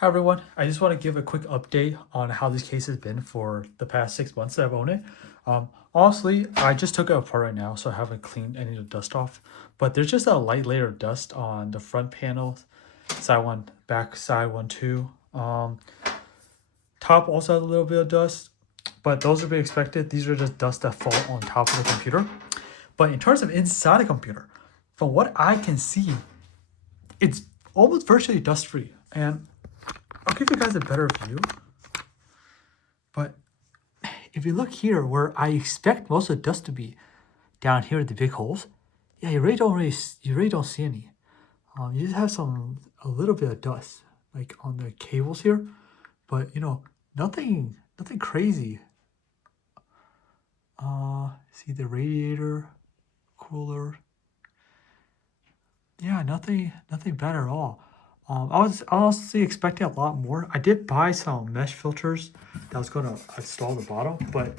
Hi everyone, I just want to give a quick update on how this case has been for the past 6 months that I've owned it. Honestly, I just took it apart right now, so I haven't cleaned any of the dust off. But there's just a light layer of dust on the front panel, side one, back side one too. Top also has a little bit of dust, but those are to be expected. These are just dust that fall on top of the computer. But in terms of inside the computer, from what I can see, it's almost virtually dust free. And I'll give you guys a better view. But if you look here where I expect most of the dust to be down here at the big holes, yeah, you really don't see any. You just have a little bit of dust like on the cables here, but nothing crazy. See the radiator, cooler. Yeah, nothing bad at all. I was honestly expecting a lot more. I did buy some mesh filters that I was going to install the bottom, but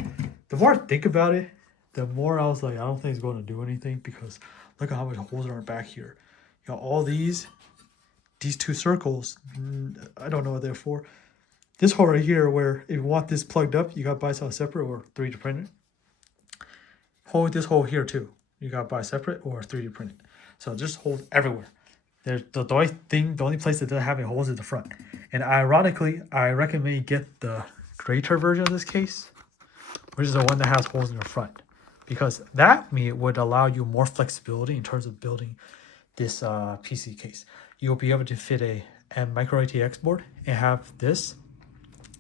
the more I think about it, the more I was like, I don't think it's going to do anything because look at how many holes are back here. You got all these two circles. I don't know what they're for. This hole right here, where if you want this plugged up, you got to buy something separate or 3D print it. This hole here too. You got to buy separate or 3D print it. So just holes everywhere. There's the only place that doesn't have any holes is the front. And ironically, I recommend you get the greater version of this case, which is the one that has holes in the front, because that would allow you more flexibility in terms of building this PC case. You'll be able to fit a micro ATX board and have this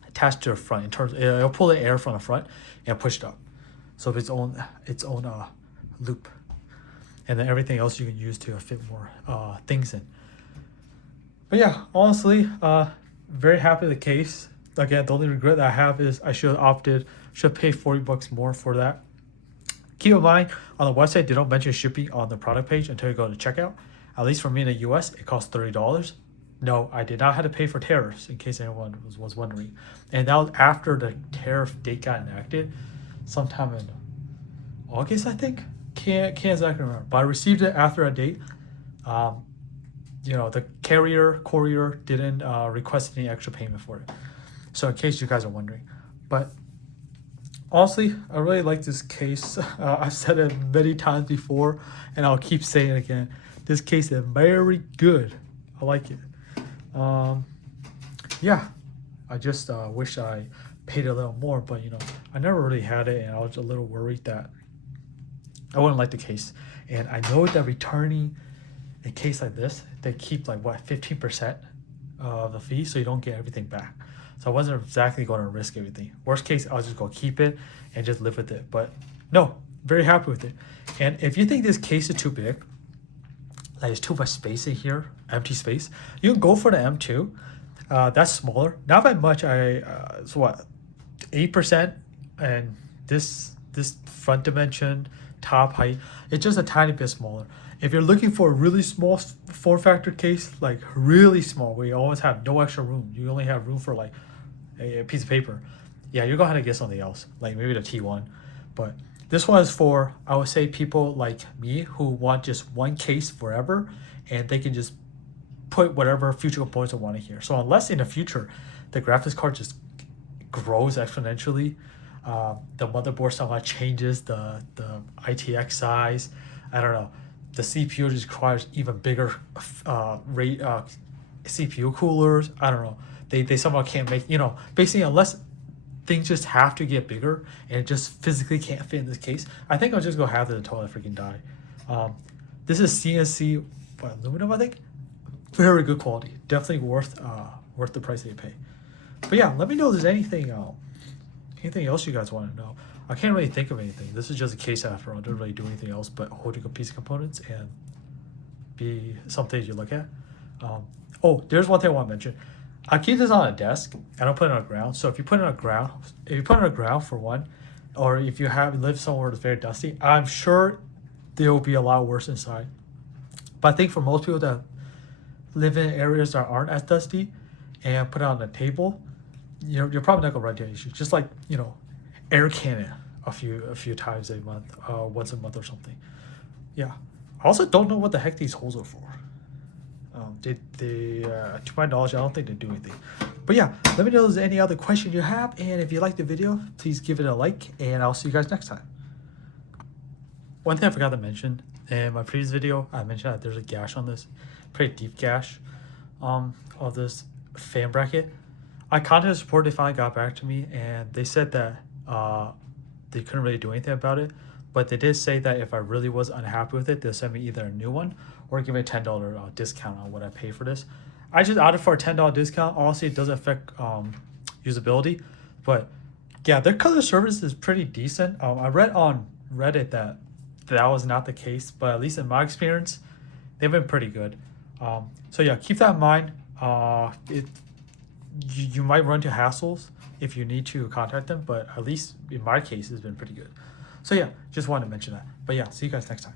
attached to the front. In terms, it'll pull the air from the front and push it up, so it's its own loop. And then everything else you can use to fit more things in. But yeah, honestly, very happy with the case. Again, the only regret that I have is I should have paid $40 more for that. Keep in mind, on the website, they don't mention shipping on the product page until you go to checkout. At least for me in the US, it costs $30. No, I did not have to pay for tariffs, in case anyone was wondering. And that was after the tariff date got enacted, sometime in August, I think. Can't exactly remember, but I received it after a date. The courier didn't request any extra payment for it. So in case you guys are wondering, but honestly, I really like this case. I've said it many times before, and I'll keep saying it again. This case is very good. I like it. Yeah, I just wish I paid a little more, but I never really had it, and I was a little worried that I wouldn't like the case. And I know that returning a case like this, they keep 15% of the fee, so you don't get everything back. So I wasn't exactly going to risk everything. Worst case, I was just going to keep it and just live with it. But no, very happy with it. And if you think this case is too big, there's too much space in here, empty space, you can go for the M2. That's smaller, not by much. It's 8%, and this front dimension, top height, it's just a tiny bit smaller. If you're looking for a really small form factor case, like really small, where you always have no extra room, you only have room for a piece of paper, yeah, you're gonna have to get something else, like maybe the T1. But this one is for, I would say, people like me who want just one case forever, and they can just put whatever future components they want in here. So unless in the future the graphics card just grows exponentially, the motherboard somehow changes the ITX size, I don't know, the CPU just requires even bigger CPU coolers, I don't know, they somehow can't make, basically, unless things just have to get bigger and it just physically can't fit in this case, I think I'll just go have it until I freaking die. This is CNC aluminum, I think. Very good quality, definitely worth the price that you pay. But yeah, let me know if there's anything else you guys want to know. I can't really think of anything. This is just a case after all. I don't really do anything else but holding a piece of components and be something you look at. There's one thing I want to mention. I keep this on a desk. I don't put it on the ground. So if you put it on the ground for one, or if you live somewhere that's very dusty, I'm sure there will be a lot worse inside. But I think for most people that live in areas that aren't as dusty and put it on the table, you're probably not gonna run into issues. Just air can it a few times a month, once a month or something. Yeah. I also don't know what the heck these holes are for. To my knowledge, I don't think they do anything. But yeah, let me know if there's any other questions you have, and if you like the video, please give it a like, and I'll see you guys next time. One thing I forgot to mention in my previous video, I mentioned that there's a gash on this, pretty deep gash, of this fan bracket. I contacted support, they finally got back to me, and they said that they couldn't really do anything about it, but they did say that if I really was unhappy with it, they'll send me either a new one or give me a $10 discount on what I pay for this. I just opted for a $10 discount. Honestly, it doesn't affect usability, but yeah, their color service is pretty decent. I read on Reddit that was not the case, but at least in my experience, they've been pretty good. So yeah, keep that in mind. You might run into hassles if you need to contact them, but at least in my case, it's been pretty good. So yeah, just wanted to mention that. But yeah, see you guys next time.